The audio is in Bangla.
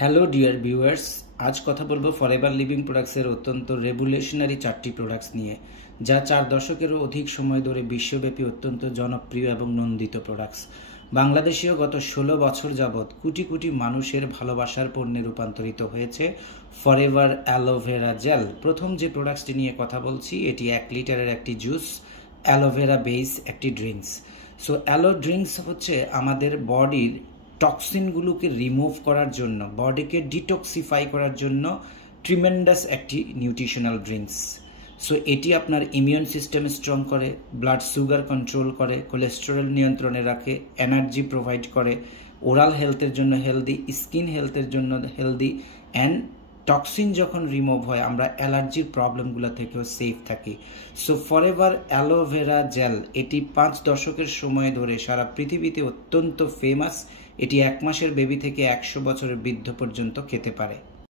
হ্যালো ডিয়ার ভিউয়ার্স, আজ কথা বলবো ফরএভার লিভিং প্রোডাক্টসের অত্যন্ত রেভুলেশনারি 4টি প্রোডাক্টস নিয়ে, যা 4 দশকেরও অধিক সময় ধরে বিশ্বব্যাপী অত্যন্ত জনপ্রিয় এবং নন্দিত প্রোডাক্টস। বাংলাদেশেও গত 16 বছর যাবৎ কোটি কোটি মানুষের ভালোবাসার পণ্যে রূপান্তরিত হয়েছে ফরএভার অ্যালোভেরা জেল। প্রথম যে প্রোডাক্টসটি নিয়ে কথা বলছি, এটি 1 লিটারের একটি জুস, অ্যালোভেরা বেস একটি ড্রিঙ্কস। সো অ্যালো ড্রিঙ্কস হচ্ছে আমাদের বডির টক্সিনগুলোকে রিমুভ করার জন্য, বডিকে ডিটক্সিফাই করার জন্য ট্রিমেন্ডাস একটি নিউট্রিশনাল ড্রিঙ্কস। সো এটি আপনার ইমিউন সিস্টেম স্ট্রং করে, ব্লাড সুগার কন্ট্রোল করে, কোলেস্টেরল নিয়ন্ত্রণে রাখে, এনার্জি প্রোভাইড করে, ওরাল হেলথের জন্য হেলদি, স্কিন হেলথের জন্য হেলদি, অ্যান্ড টক্সিন যখন রিমুভ হয় আমরা অ্যালার্জির প্রবলেমগুলো থেকেও সেফ থাকি। সো ফরএভার অ্যালোভেরা জেল এটি 5 দশকের সময় ধরে সারা পৃথিবীতে অত্যন্ত ফেমাস। এটি 1 মাসের বেবি থেকে 100 বছরের বৃদ্ধ পর্যন্ত খেতে পারে।